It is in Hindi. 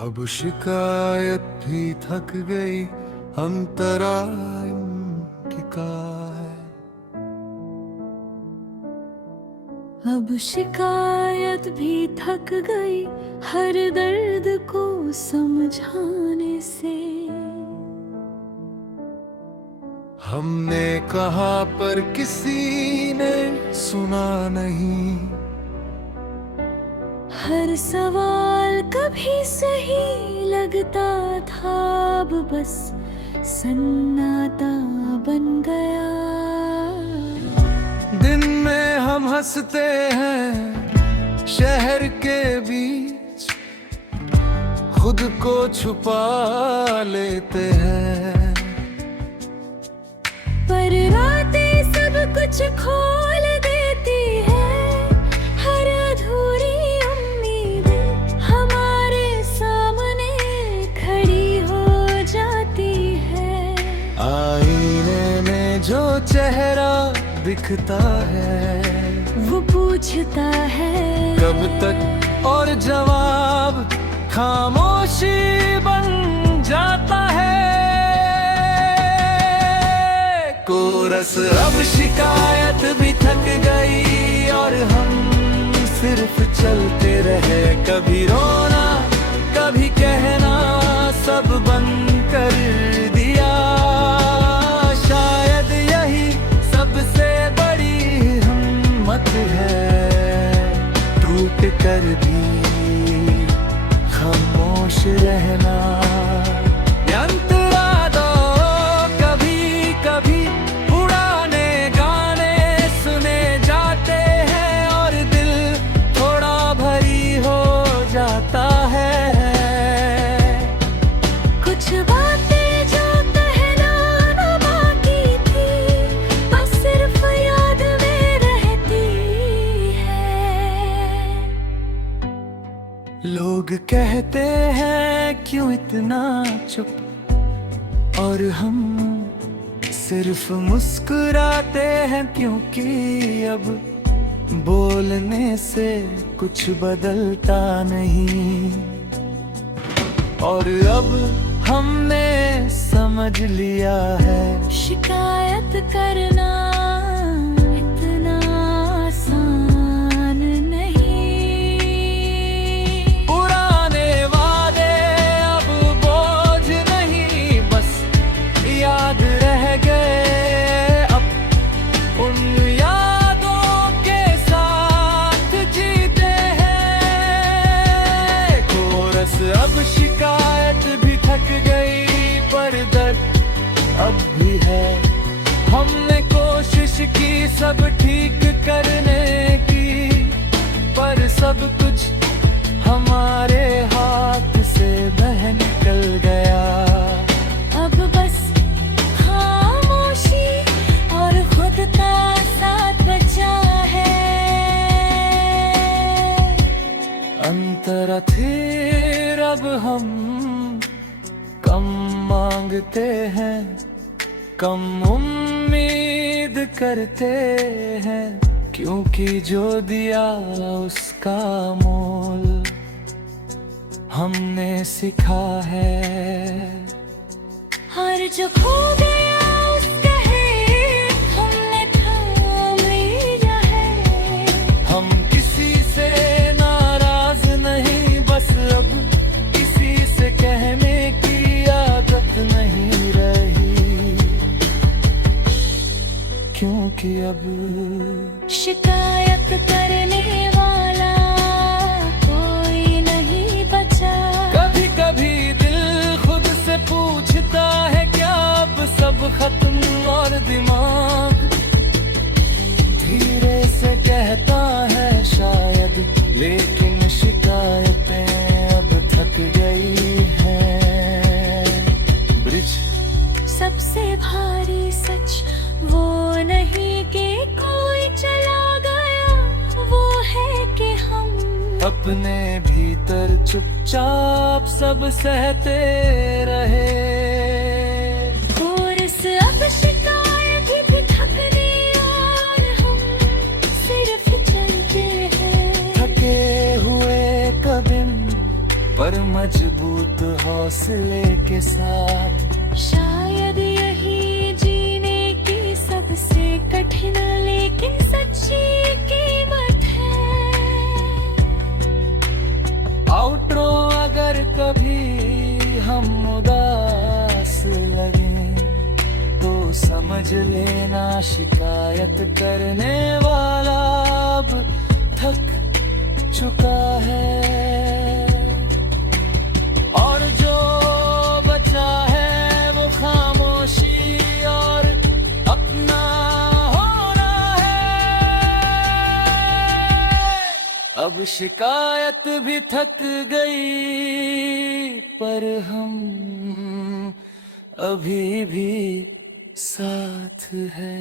अब शिकायत भी थक गई, हम तराम की काय। अब शिकायत भी थक गई, हर दर्द को समझाने से। हमने कहा पर किसी ने सुना नहीं, हर सवाल कभी सही लगता था, अब बस सन्नाटा बन गया। दिन में हम हंसते हैं शहर के बीच, खुद को छुपा लेते हैं, पर रातें सब कुछ खोल देती है। हर अधूरी उम्मीद हमारे सामने खड़ी हो जाती है। आईने में जो चेहरा दिखता है, वो पूछता है कब तक, और जवाब खामोशी बन जाता है। कोरस अब शिकायत भी थक गई और हम सिर्फ चलते रहे। कभी रोना कभी कहना सब बंद कर दिया। शायद यही सबसे बड़ी हिम्मत है, टूट कर भी खामोश रहना। कुछ बातें जो कहना न बाकी थी, बस सिर्फ याद में रहती है। लोग कहते हैं क्यों इतना चुप, और हम सिर्फ मुस्कुराते हैं, क्योंकि अब बोलने से कुछ बदलता नहीं। और अब हमने समझ लिया है, शिकायत करना इतना आसान नहीं। पुराने वादे अब बोझ नहीं, बस याद रह गए। अब उन यादों के साथ जीते हैं। कोरस अब शिकायत भी थक गई, पर दर्द अब भी है। हमने कोशिश की सब ठीक करने की, पर सब कुछ हमारे हाथ से बह निकल गया। अब बस खामोशी और खुद का साथ बचा है। अंतर फिर अब हम कम मांगते हैं, कम उम्मीद करते हैं, क्योंकि जो दिया उसका मोल हमने सीखा है। और जो खो गया उसका है, हमने थाम लिया है। हम किसी से नाराज नहीं, बस अब किसी से कहने की आदत नहीं रही, क्योंकि अब शिकायत करने वाला कोई नहीं बचा। कभी कभी दिल खुद से पूछता है, क्या अब सब खत्म, और दिमाग धीरे से कहता है शायद, लेकिन शिकायतें अब थक गई हैं। ब्रिज सबसे भारी सच वो नहीं कि कोई चला गया, वो है कि हम अपने भीतर चुपचाप सब सहते रहे। कोरस अब शिकायत भी थक गई और हम सिर्फ चलते हैं। थके हुए कदम पर पर मजबूत हौसले के साथ। शायद यही जीने की सबसे कठिन लेकिन सच्ची कीमत है। आउटरो अगर कभी हम उदास लगे तो समझ लेना शिकायत करने वाला अब थक चुका है। और जो बचा है वो खामोशी और अपना होना है। अब शिकायत भी थक गई पर हम अभी भी साथ है।